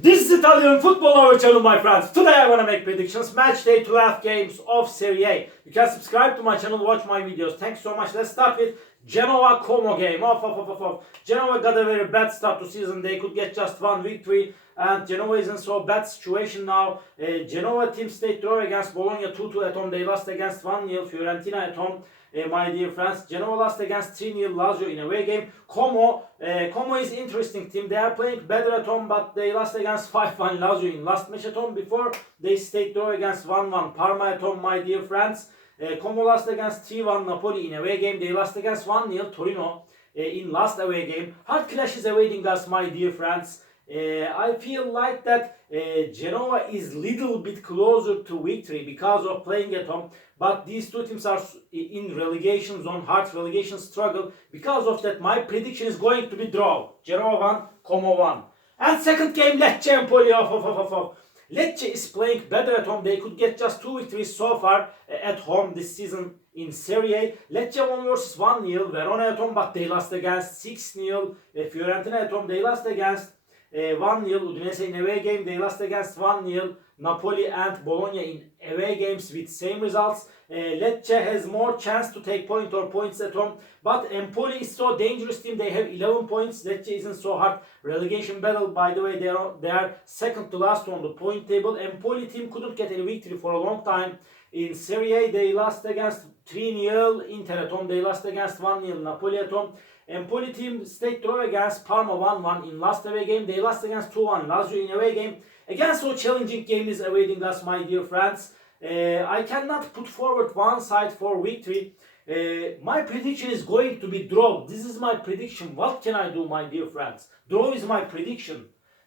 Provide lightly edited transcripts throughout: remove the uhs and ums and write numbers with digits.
This is Italian football our channel, my friends. Today I want to make predictions. Match day 12 games of Serie. You can subscribe to my channel, watch my videos. Thanks so much. Let's start with Genoa Como game. Genoa got a very bad start to season. They could get just one victory. And Genoa is in so bad situation now. Genoa team stayed draw against Bologna 2-2 at home. They lost against 1-0 Fiorentina at home. My dear friends, Genoa lost against 3-0 Lazio in away game. Como is interesting team. They are playing better at home, but they lost against 5-1 Lazio in last match at home. Before they stayed draw against 1-1 Parma at home, my dear friends. Como lost against 3-1 Napoli in away game. They lost against 1-0 Torino in last away game. Hard clash is awaiting us, my dear friends. I feel like that Genoa is little bit closer to victory because of playing at home, but these two teams are in relegation zone, hard relegation struggle. Because of that, my prediction is going to be draw. Genoa 1, Como 1. And second game, Lecce Empoli. Lecce is playing better at home. They could get just 2 victories so far at home this season in Serie. Lecce won versus 1-0, Verona at home, but they lost against 6-0. Fiorentina at home, they lost against 1-0 Udinese in away game. They lost against 1-0 Napoli and Bologna in away games with same results. Lecce has more chance to take points at home, but Empoli is so dangerous team. They have 11 points. Lecce isn't so hard. Relegation battle, by the way, they are second to last on the point table. Empoli team couldn't get any victory for a long time. In Serie, they lost against 3-0 Inter at home. They lost against 1-0 Napoli at home. Empoli team stayed draw against Parma 1-1 in last away game. They lost against 2-1 Lazio in away game. Again, so challenging game is awaiting us, my dear friends. I cannot put forward one side for victory. My prediction is going to be draw. This is my prediction. What can I do, my dear friends? Draw is my prediction.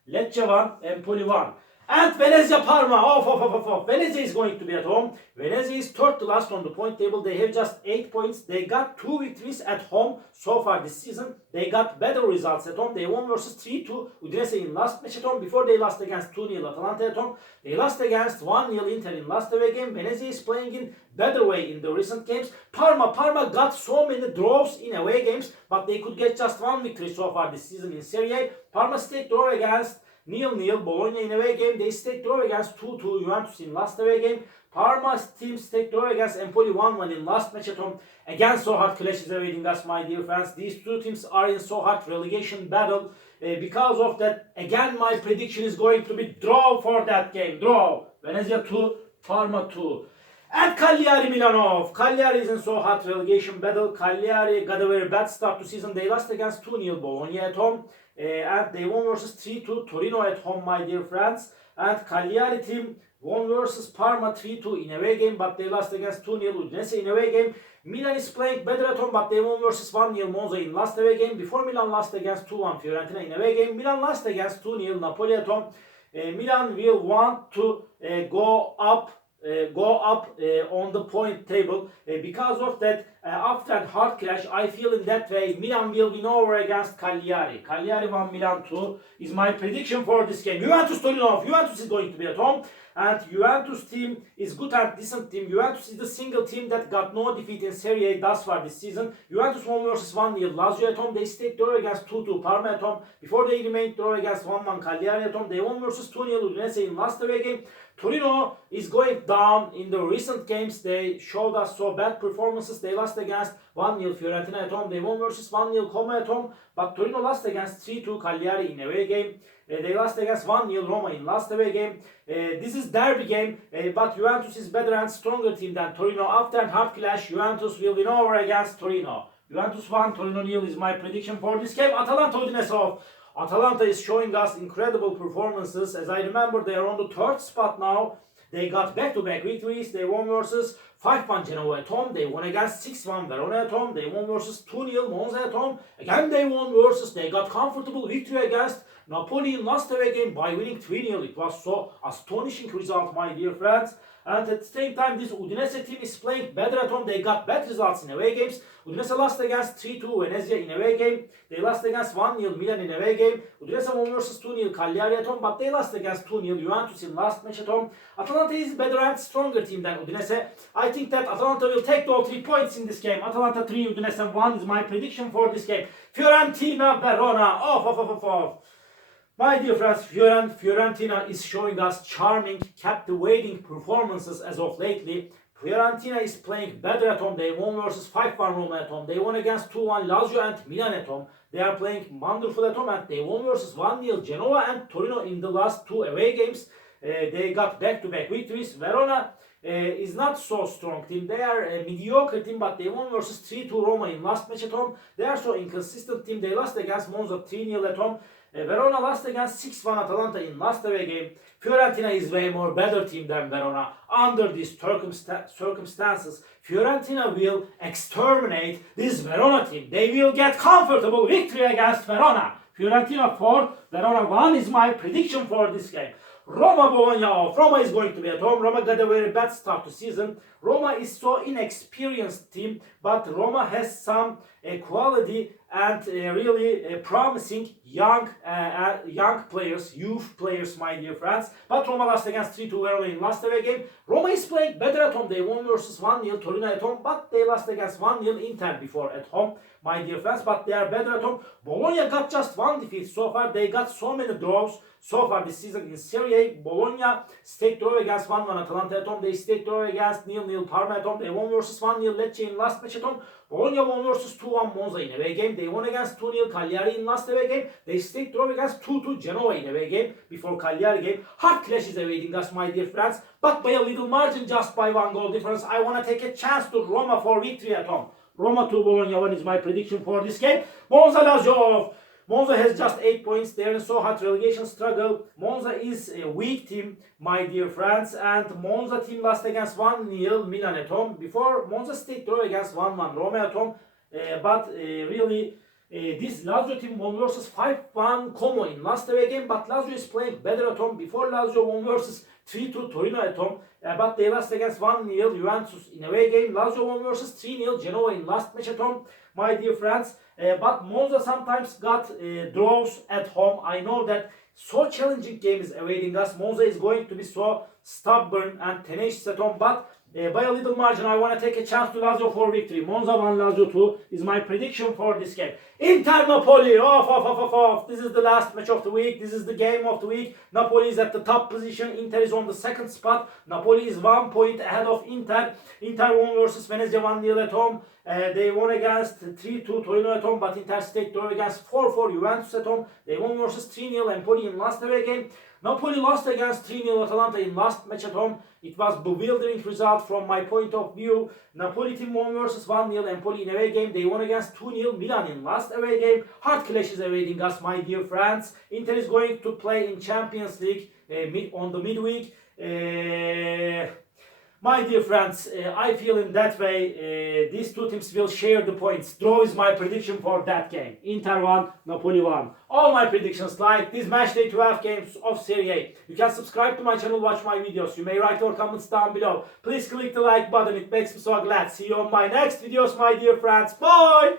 Lecce 1, Empoli 1. And Venezia Parma. Venezia is going to be at home. Venezia is third to last on the point table. They have just 8 points. They got 2 victories at home so far this season. They got better results at home. They won versus 3-2 Udinese in last match at home. Before they lost against 2-0 Atalanta at home. They lost against 1-0 Inter in last away game. Venezia is playing in better way in the recent games. Parma got so many draws in away games, but they could get just 1 victory so far this season in Serie. Parma stayed draw against 0-0 Bologna in away game. They stayed draw against 2-2 Juventus in last away game. Parma's team stayed draw against Empoli 1-1 in last match at home. Again, so hard clash is awaiting us, my dear friends. These two teams are in so hard relegation battle. Because of that, again, my prediction is going to be draw for that game. Draw. Venezia 2, Parma 2. And Cagliari Milanov. Cagliari is in so hot relegation battle. Cagliari got a very bad start to season. They lost against 2-0 Bologna at home. And they won versus 3-2 Torino at home, my dear friends. And Cagliari team won versus Parma 3-2 in away game, but they lost against 2-0 Udinese in away game. Milan is playing better at home, but they won versus 1-0 Monza in last away game. Before Milan lost against 2-1 Fiorentina in away game. Milan lost against 2-0 Napoli at home. Milan will want to go up on the point table. Because of that, after a hard clash, I feel in that way Milan will win over against Cagliari. Cagliari 1, Milan 2 is my prediction for this game. Juventus Torino. Juventus is going to be at home, and Juventus team is good and decent team. Juventus is the single team that got no defeat in Serie A thus far this season. Juventus won versus 1-0 Lazio at home. They stayed draw against 2-2 Parma at home. Before they remained draw against 1-1 Cagliari at home. They won versus 2-0 Udinese in last away game. Torino is going down in the recent games. They showed us so bad performances. They lost against 1-0 Fiorentina at home. They won versus 1-0 Como at home. But Torino lost against 3-2 Cagliari in away game. They lost against 1-0 Roma in last away game. This is derby game, but Juventus is better and stronger team than Torino. After a hard clash, Juventus will win over against Torino. Juventus 1, Torino 0 is my prediction for this game. Atalanta Udinese. Atalanta is showing us incredible performances. As I remember, they are on the third spot now. They got back-to-back victories. They won versus 5-1 Genoa at home. They won against 6-1 Verona at home. They won versus 2-0 Monza at home. Again, they won versus. They got comfortable victory against Napoli in last away game by winning 3-0. It was so astonishing result, my dear friends. And at the same time, this Udinese team is playing better at home. They got bad results in away games. Udinese lost against 3-2 Venezia in away game. They lost against 1-0 Milan in away game. Udinese won versus 2-0 Cagliari at home, but they lost against 2-0 Juventus in last match at home. Atalanta is better and stronger team than Udinese. I think that Atalanta will take all 3 points in this game. Atalanta 3, Udinese 1 is my prediction for this game. Fiorentina Verona. My dear friends, Fiorentina is showing us charming, captivating performances as of lately. Fiorentina is playing better at home. They won versus 5-1 Roma at home. They won against 2-1 Lazio and Milan at home. They are playing wonderful at home and they won versus 1-0 Genoa and Torino in the last 2 away games. They got back-to-back victories. Verona is not so strong team. They are a mediocre team, but they won versus 3-2 Roma in last match at home. They are so inconsistent team. They lost against Monza 3-0 at home. Verona lost against 6-1 Atalanta in last away game. Fiorentina is way more better team than Verona. Under these circumstances, Fiorentina will exterminate this Verona team. They will get comfortable victory against Verona. Fiorentina 4, Verona 1 is my prediction for this game. Roma Bologna off. Roma is going to be at home. Roma got a very bad start to season. Roma is so inexperienced team, but Roma has some quality and really promising young players, youth players, my dear friends. But Roma lost against 3-2 Verona in last away game. Roma is playing better at home. They won versus 1-0 Torino at home, but they lost against 1-0 Inter before at home, my dear friends. But they are better at home. Bologna got just 1 defeat so far. They got so many draws so far this season in Serie. Bologna stayed draw against 1-1 Atalanta at home. They stayed draw against 0-0 Parma at home. They won versus 1-0 Lecce in last match at home. Bologna won versus 2-1 Monza in away game. They won against 2-0 Cagliari in last away game. They stayed draw against 2-2 Genoa in away game before Cagliari game. Hard clash is awaiting us, my dear friends. But by a little margin, just by 1 goal difference, I want to take a chance to Roma for victory at home. Roma 2, Bologna 1 is my prediction for this game. Monza Lazio off. Monza has just 8 points. They are in so hot relegation struggle. Monza is a weak team, my dear friends. And Monza team lost against 1-0 Milan at home. Before, Monza stayed draw against 1-1 Roma at home. This Lazio team won versus 5-1 Como in last away game. But Lazio is playing better at home. Before, Lazio won versus 3-2 Torino at home. But they lost against 1-0 Juventus in away game. Lazio won versus 3-0 Genoa in last match at home, my dear friends. But Monza sometimes got draws at home. I know that so challenging game is awaiting us. Monza is going to be so stubborn and tenacious at home. But by a little margin, I want to take a chance to Lazio for victory. Monza 1, Lazio 2 is my prediction for this game. Inter Napoli, off. This is the last match of the week. This is the game of the week. Napoli is at the top position. Inter is on the second spot. Napoli is 1 point ahead of Inter. Inter won versus Venezia 1-0 at home. They won against 3-2 Torino at home, but Inter stayed draw against 4-4 Juventus at home. They won versus 3-0 Empoli in last away game. Napoli lost against 3-0 Atalanta in last match at home. It was bewildering result from my point of view. Napoli team won versus 1-0 Empoli in away game. They won against 2-0 Milan in last away game. Hard clash is awaiting us, my dear friends. Inter is going to play in Champions League on the midweek. My dear friends, I feel in that way these two teams will share the points. Draw is my prediction for that game. Inter 1, Napoli 1. All my predictions like these matchday 12 games of Serie A. You can subscribe to my channel, watch my videos. You may write your comments down below. Please click the like button, it makes me so glad. See you on my next videos, my dear friends. Bye!